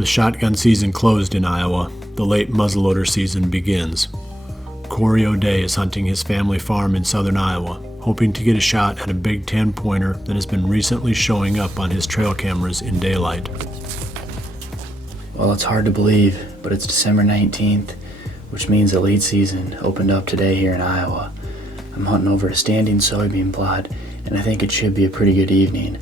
With shotgun season closed in Iowa, the late muzzleloader season begins. Korey O'Day is hunting his family farm in southern Iowa, hoping to get a shot at a big 10-pointer that has been recently showing up on his trail cameras in daylight. Well, it's hard to believe, but it's December 19th, which means the late season opened up today here in Iowa. I'm hunting over a standing soybean plot, and I think it should be a pretty good evening.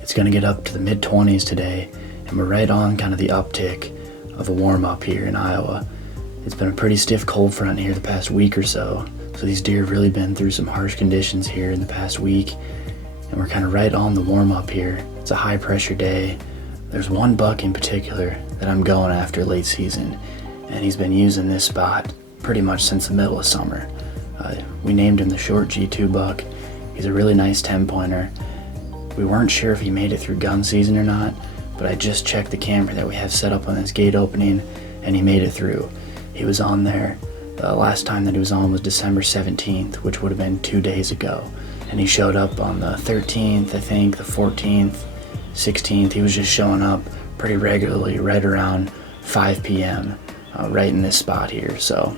It's going to get up to the mid-20s today, and we're right on kind of the uptick of a warm-up here in Iowa. It's been a pretty stiff cold front here the past week or so these deer have really been through some harsh conditions here in the past week, and we're kind of right on the warm-up here. It's a high-pressure day. There's one buck in particular that I'm going after late season, and he's been using this spot pretty much since the middle of summer. We named him the short G2 buck. He's a really nice 10-pointer. We weren't sure if he made it through gun season or not, but I just checked the camera that we have set up on this gate opening, and he made it through. He was on there. The last time that he was on was December 17th, which would have been 2 days ago. And he showed up on the 13th, I think, the 14th, 16th. He was just showing up pretty regularly right around 5 p.m. Right in this spot here. So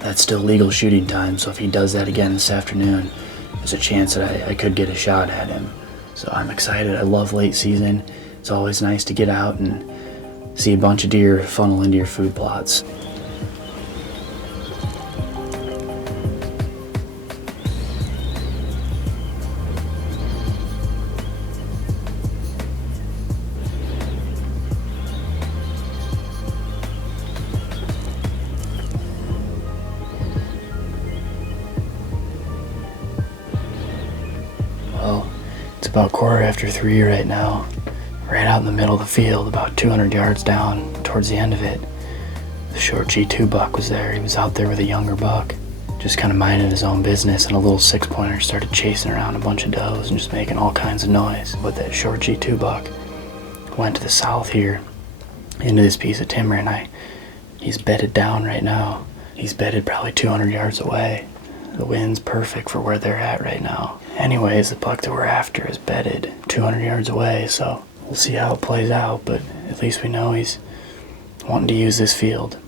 that's still legal shooting time. So if he does that again this afternoon, there's a chance that I could get a shot at him. So I'm excited. I love late season. It's always nice to get out and see a bunch of deer funnel into your food plots. Well, it's about 3:15 right now. Right out in the middle of the field, about 200 yards down towards the end of it. The short G2 buck was there. He was out there with a younger buck, just kind of minding his own business, and a little 6-pointer started chasing around a bunch of does and just making all kinds of noise. But that short G2 buck went to the south here into this piece of timber, and he's bedded down right now. He's bedded probably 200 yards away. The wind's perfect for where they're at right now. Anyways, the buck that we're after is bedded 200 yards away, so we'll see how it plays out, but at least we know he's wanting to use this field.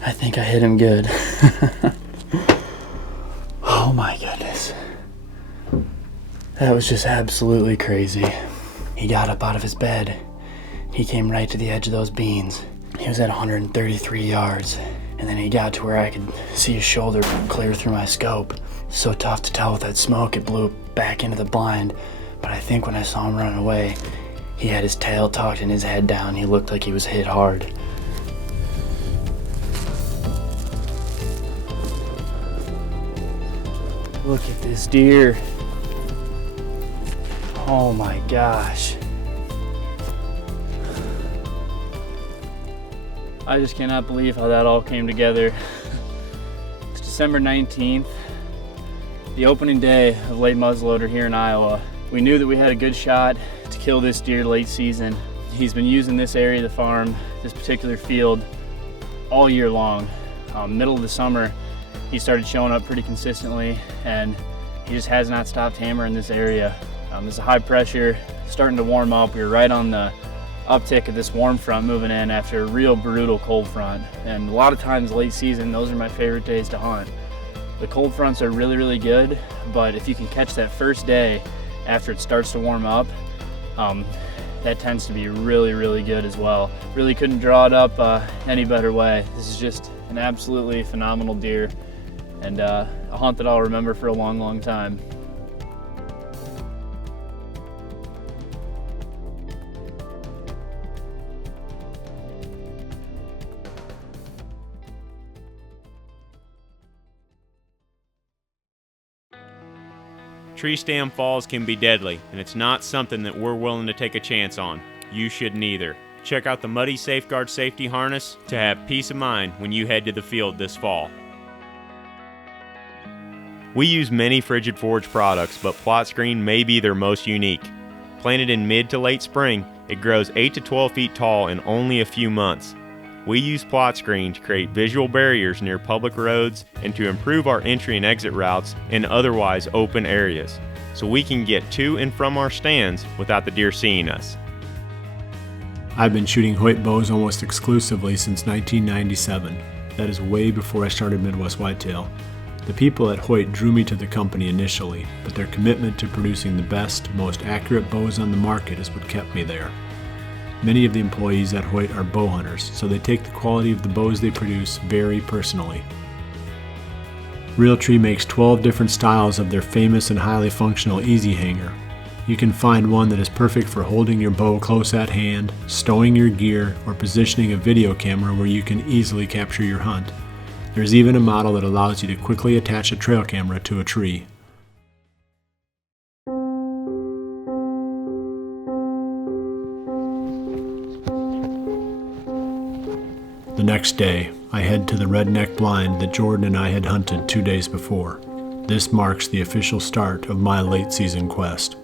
I think I hit him good. Oh my goodness. That was just absolutely crazy. He got up out of his bed. He came right to the edge of those beans. He was at 133 yards. And then he got to where I could see his shoulder clear through my scope. So tough to tell with that smoke, it blew back into the blind. But I think when I saw him running away, he had his tail tucked and his head down. He looked like he was hit hard. Look at this deer. Oh my gosh. I just cannot believe how that all came together. It's December 19th, the opening day of late muzzleloader here in Iowa. We knew that we had a good shot to kill this deer late season. He's been using this area of the farm, this particular field, all year long. Middle of the summer, he started showing up pretty consistently, and he just has not stopped hammering this area. It's a high pressure, starting to warm up. We were right on the uptick of this warm front moving in after a real brutal cold front. And a lot of times late season, those are my favorite days to hunt. The cold fronts are really, really good, but if you can catch that first day after it starts to warm up, that tends to be really, really good as well. Really couldn't draw it up any better way. This is just an absolutely phenomenal deer, and a hunt that I'll remember for a long, long time. Tree stand falls can be deadly, and it's not something that we're willing to take a chance on. You shouldn't either. Check out the Muddy Safeguard safety harness to have peace of mind when you head to the field this fall. We use many Frigid Forge products, but Plot Screen may be their most unique. Planted in mid to late spring, it grows 8 to 12 feet tall in only a few months. We use Plot Screen to create visual barriers near public roads and to improve our entry and exit routes in otherwise open areas, so we can get to and from our stands without the deer seeing us. I've been shooting Hoyt bows almost exclusively since 1997. That is way before I started Midwest Whitetail. The people at Hoyt drew me to the company initially, but their commitment to producing the best, most accurate bows on the market is what kept me there. Many of the employees at Hoyt are bow hunters, so they take the quality of the bows they produce very personally. Realtree makes 12 different styles of their famous and highly functional Easy Hanger. You can find one that is perfect for holding your bow close at hand, stowing your gear, or positioning a video camera where you can easily capture your hunt. There's even a model that allows you to quickly attach a trail camera to a tree. The next day, I head to the redneck blind that Jordan and I had hunted 2 days before. This marks the official start of my late season quest.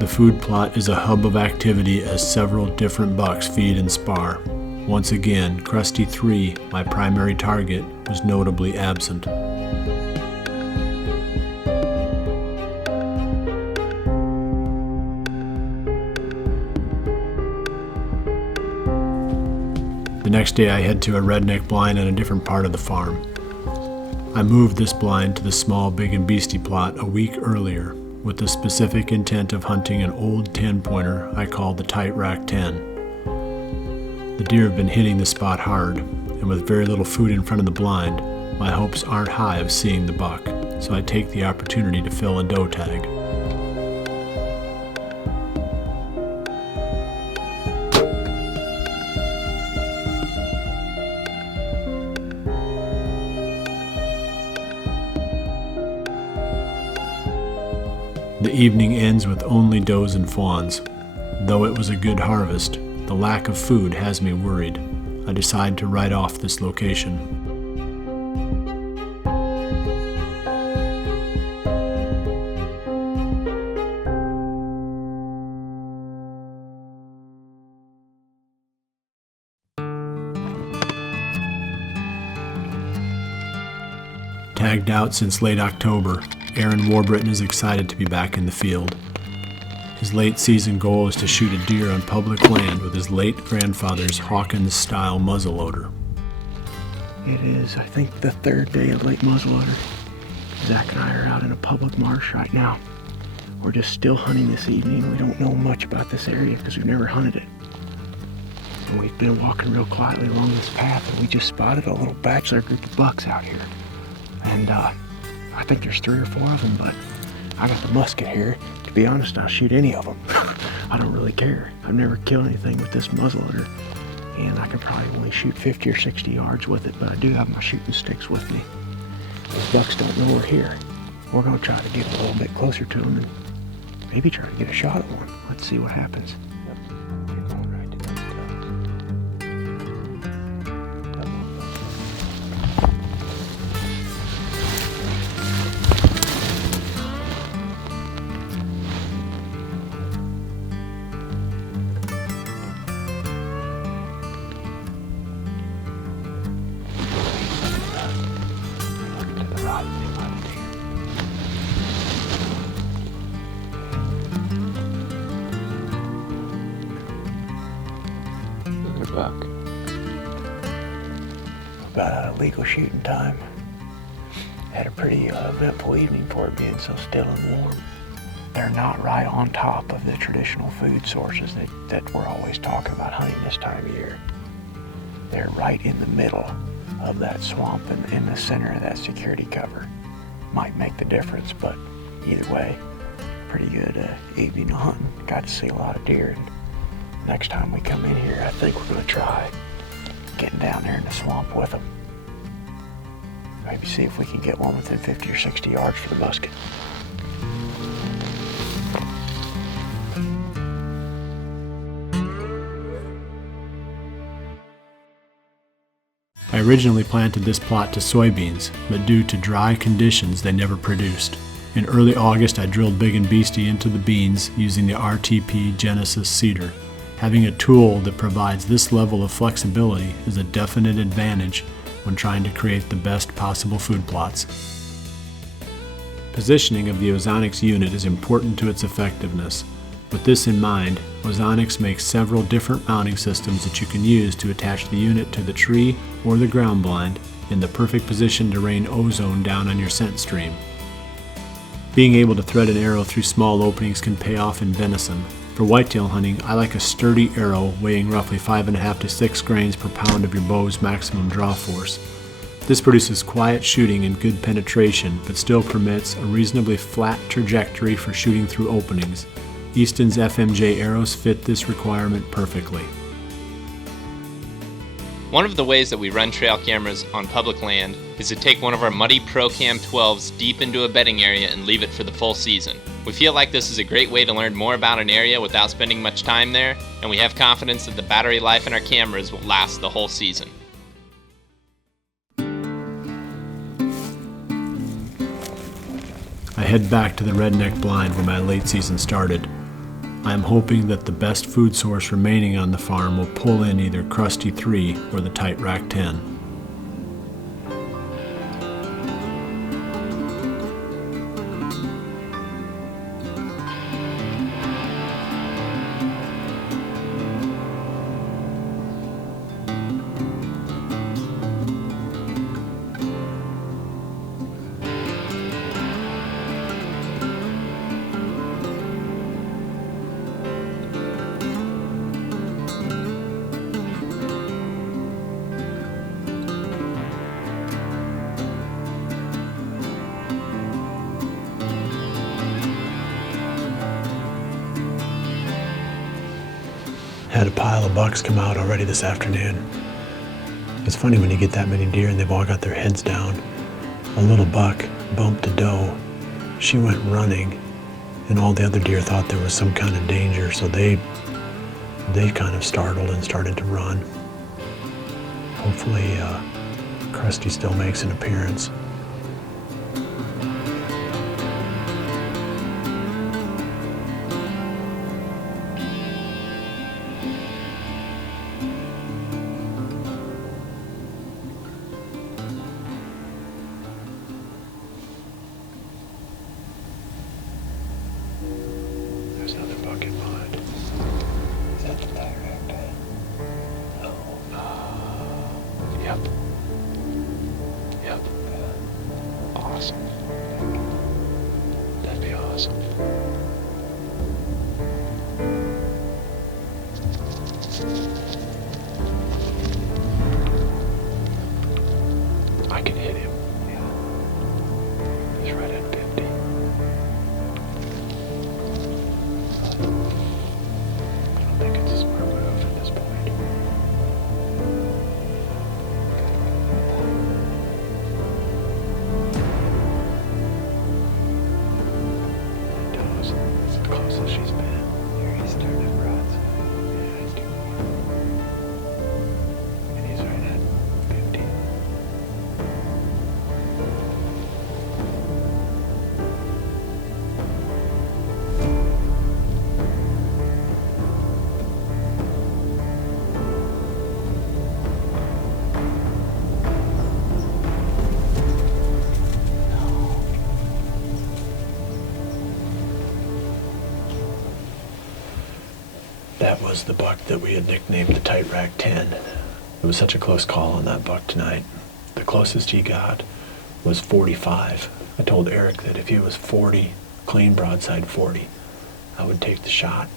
The food plot is a hub of activity as several different bucks feed and spar. Once again, Crusty III, my primary target, was notably absent. The next day I head to a redneck blind on a different part of the farm. I moved this blind to the small Big and Beastie plot a week earlier, with the specific intent of hunting an old 10-pointer I call the Tight Rack 10. The deer have been hitting the spot hard, and with very little food in front of the blind, my hopes aren't high of seeing the buck, so I take the opportunity to fill a doe tag. The evening ends with only does and fawns. Though it was a good harvest, the lack of food has me worried. I decide to write off this location. Tagged out since late October, Aaron Warbritton is excited to be back in the field. His late season goal is to shoot a deer on public land with his late grandfather's Hawkins-style muzzleloader. It is, I think, the third day of late muzzleloader. Zach and I are out in a public marsh right now. We're just still hunting this evening. We don't know much about this area because we've never hunted it. And we've been walking real quietly along this path, and we just spotted a little bachelor group of bucks out here. And I think there's 3 or 4 of them, but I got the musket here. To be honest, I'll shoot any of them. I don't really care. I've never killed anything with this muzzleloader, and I can probably only shoot 50 or 60 yards with it, but I do have my shooting sticks with me. Those bucks don't know we're here. We're gonna try to get a little bit closer to them and maybe try to get a shot at one. Let's see what happens. Buck. About out of legal shooting time. Had a pretty eventful evening for it being so still and warm. They're not right on top of the traditional food sources that we're always talking about hunting this time of year. They're right in the middle of that swamp and in the center of that security cover. Might make the difference, but either way, pretty good evening of hunting. Got to see a lot of deer. And next time we come in here, I think we're going to try getting down there in the swamp with them. Maybe see if we can get one within 50 or 60 yards for the musket. I originally planted this plot to soybeans, but due to dry conditions, they never produced. In early August, I drilled Big and Beastie into the beans using the RTP Genesis seeder. Having a tool that provides this level of flexibility is a definite advantage when trying to create the best possible food plots. Positioning of the Ozonics unit is important to its effectiveness. With this in mind, Ozonics makes several different mounting systems that you can use to attach the unit to the tree or the ground blind in the perfect position to rain ozone down on your scent stream. Being able to thread an arrow through small openings can pay off in venison. For whitetail hunting, I like a sturdy arrow weighing roughly 5.5 to 6 grains per pound of your bow's maximum draw force. This produces quiet shooting and good penetration, but still permits a reasonably flat trajectory for shooting through openings. Easton's FMJ arrows fit this requirement perfectly. One of the ways that we run trail cameras on public land is to take one of our muddy ProCam 12s deep into a bedding area and leave it for the full season. We feel like this is a great way to learn more about an area without spending much time there, and we have confidence that the battery life in our cameras will last the whole season. I head back to the redneck blind where my late season started. I am hoping that the best food source remaining on the farm will pull in either Crusty III or the Tight Rack 10. Had a pile of bucks come out already this afternoon. It's funny when you get that many deer and they've all got their heads down. A little buck bumped a doe. She went running, and all the other deer thought there was some kind of danger, so they kind of startled and started to run. Hopefully, Crusty still makes an appearance. There's another buck in mind. Is that the Tight Rack 10? Oh. Yep. Yep. Awesome. That'd be awesome. He's right at 50. I don't think it's a smart move at this point. Toes. It's the closest she's been. Here he's starting at broadside. Yeah, he's too far. And he's right at 50. That was the buck that we had nicknamed the Tight Rack 10. It was such a close call on that buck tonight. The closest he got was 45. I told Eric that if he was 40, clean broadside 40, I would take the shot.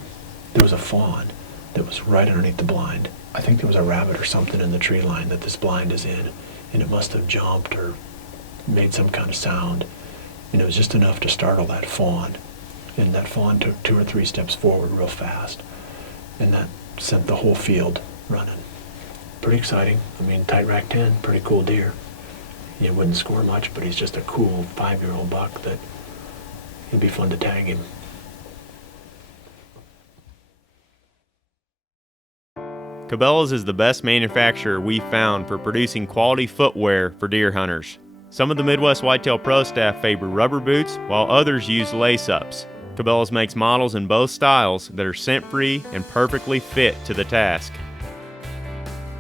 There was a fawn that was right underneath the blind. I think there was a rabbit or something in the tree line that this blind is in, and it must have jumped or made some kind of sound, and it was just enough to startle that fawn. And that fawn took 2 or 3 steps forward real fast, and that sent the whole field running. Pretty exciting. I mean, Tight Rack 10, pretty cool deer. He wouldn't score much, but he's just a cool 5-year-old buck that it'd be fun to tag him. Cabela's is the best manufacturer we've found for producing quality footwear for deer hunters. Some of the Midwest Whitetail Pro staff favor rubber boots, while others use lace-ups. Cabela's makes models in both styles that are scent-free and perfectly fit to the task.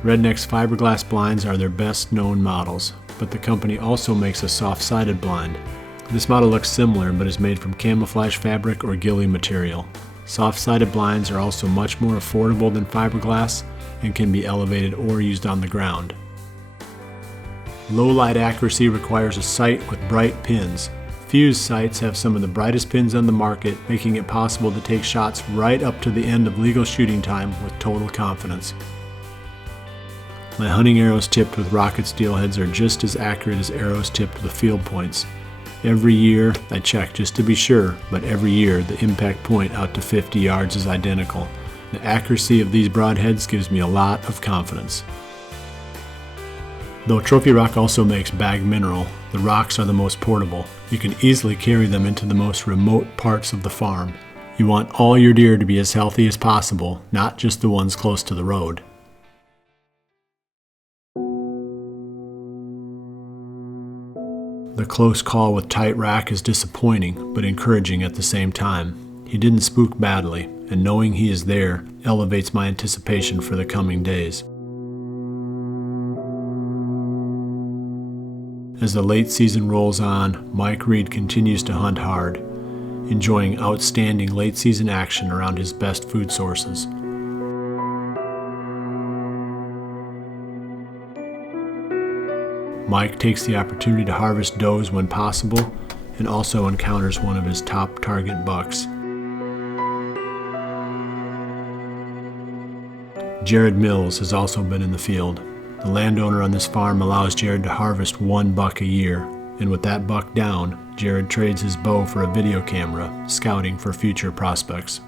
Redneck's fiberglass blinds are their best known models, but the company also makes a soft-sided blind. This model looks similar but is made from camouflage fabric or ghillie material. Soft-sided blinds are also much more affordable than fiberglass and can be elevated or used on the ground. Low light accuracy requires a sight with bright pins. Fuse sights have some of the brightest pins on the market, making it possible to take shots right up to the end of legal shooting time with total confidence. My hunting arrows tipped with rocket steel heads are just as accurate as arrows tipped with field points. Every year I check just to be sure, but every year the impact point out to 50 yards is identical. The accuracy of these broadheads gives me a lot of confidence. Though Trophy Rock also makes bag mineral, the rocks are the most portable. You can easily carry them into the most remote parts of the farm. You want all your deer to be as healthy as possible, not just the ones close to the road. The close call with Tight Rack is disappointing, but encouraging at the same time. He didn't spook badly, and knowing he is there elevates my anticipation for the coming days. As the late season rolls on, Mike Reed continues to hunt hard, enjoying outstanding late season action around his best food sources. Mike takes the opportunity to harvest does when possible and also encounters one of his top target bucks. Jared Mills has also been in the field. The landowner on this farm allows Jared to harvest 1 buck a year, and with that buck down, Jared trades his bow for a video camera, scouting for future prospects.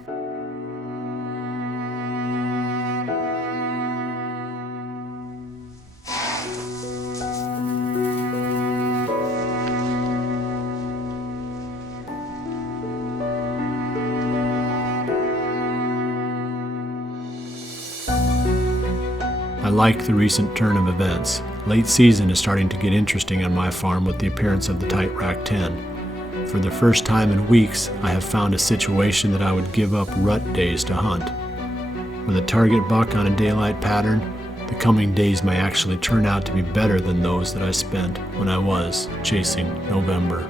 I like the recent turn of events. Late season is starting to get interesting on my farm with the appearance of the Tight Rack 10. For the first time in weeks, I have found a situation that I would give up rut days to hunt. With a target buck on a daylight pattern, the coming days may actually turn out to be better than those that I spent when I was chasing November.